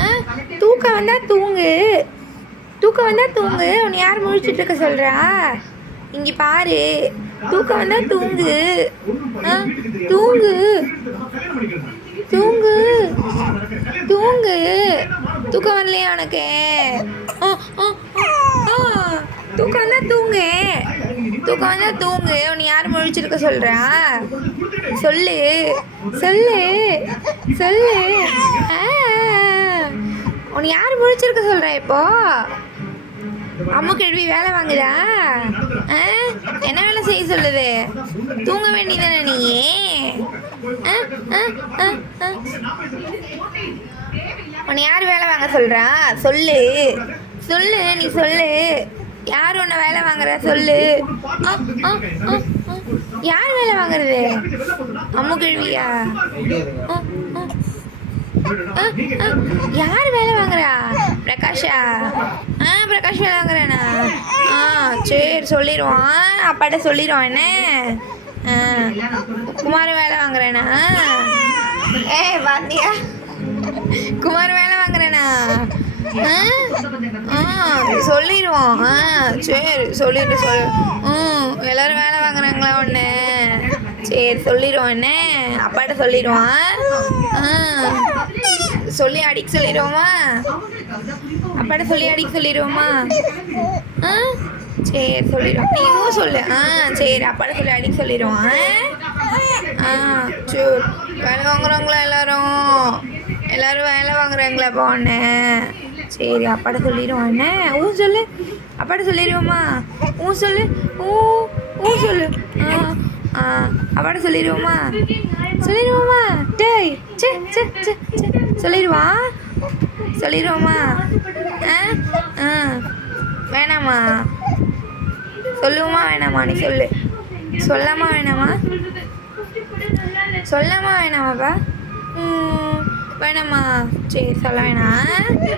ஆ தூக்கம் வந்தால் தூங்கு. தூக்கம் வந்தால் தூங்கு. உன்னை யார் முழிச்சிட்டு இருக்க சொல்கிறா இங்கே பாரு. தூக்கம் வந்தால் தூங்கு. ஆ தூங்கு. தூங்கு. தூங்கு. தூக்கம் வரலையா உனக்கு? ஆ, ஆ, தூக்கம் தான் தூங்கு. தூக்கம் வந்தால் தூங்கு. உன்னை யார் முழிச்சிருக்க சொல்கிறா சொல்லு. சொல்லு. சொல்லு. ஆ, உன்னை யார் முழிச்சிருக்க சொல்றா இப்போ? அம்மு கேள்வி வேலை வாங்குதா? ஆ? என்ன வேலை செய்ய சொல்லுது? தூங்க வேண்டியதானே நீ? ஆ? ஆ? உன்னை யார் வேலை வாங்க சொல்றா? சொல்லு. சொல்லு நீ சொல்லு. யார் உன்னை வேலை வாங்குற? சொல்லு. யார் வேலை வாங்குறது? அம்மு கேள்வியா யார் வேலை வாங்குறா? பிரகாஷா. ஆ பிரகாஷ் வேலை வாங்குறானா? ஆ சரி சொல்லிடுவான் அப்பாட்ட சொல்லிடுவான் என்ன? ஆ குமார் வேலை வாங்குறேனா? ஏ பாத்தியா? குமார் வேலை வாங்குறேனா? ஆ ஆ சொல்லிடுவோம் ஆ சரி சொல்லிட்டு சொல் ம் எல்லாரும் வேலை வாங்குறாங்களா ஒன்று சரி சொல்லிடுவோம் என்ன? அப்பாட்ட சொல்லிடுவான் ஆ சொல்லி அடிக்க சொல்லிடுவோமா அப்பாட்ட சொல்லி அடிக்க சொல்லிடுவோமா ஆ? சரி சொல்லிடுவோம் நீயும் சொல்லு. ஆ சரி அப்பாட்ட சொல்லி அடிக்க சொல்லிடுவான் ஆ? சரி வேலை வாங்குறவங்களா எல்லாரும்? எல்லாரும் வேலை வாங்குறாங்களா போன சரி அப்பாட்ட சொல்லிடுவான் அண்ணே ஊ சொல்லு. அப்பாட்ட சொல்லிடுவோமா ஊ சொல்லு. ஊ ஊ சொல்லு. ஆ ஆ அப்பாட்ட சொல்லிடுவோமா சொல்லிடுவோமா டேய் சே சே சே சே. சொல்லிடுவா? சொல்லிடுவோமா? ஆ? ஆ. வேணாமா? சொல்லுவோமா வேணாமா? நீ சொல்லு. சொல்லாமா வேணாமா? சொல்லாமா வேணாமாப்பா ம், வேணாமா. சரி சொல்ல வேணாம்.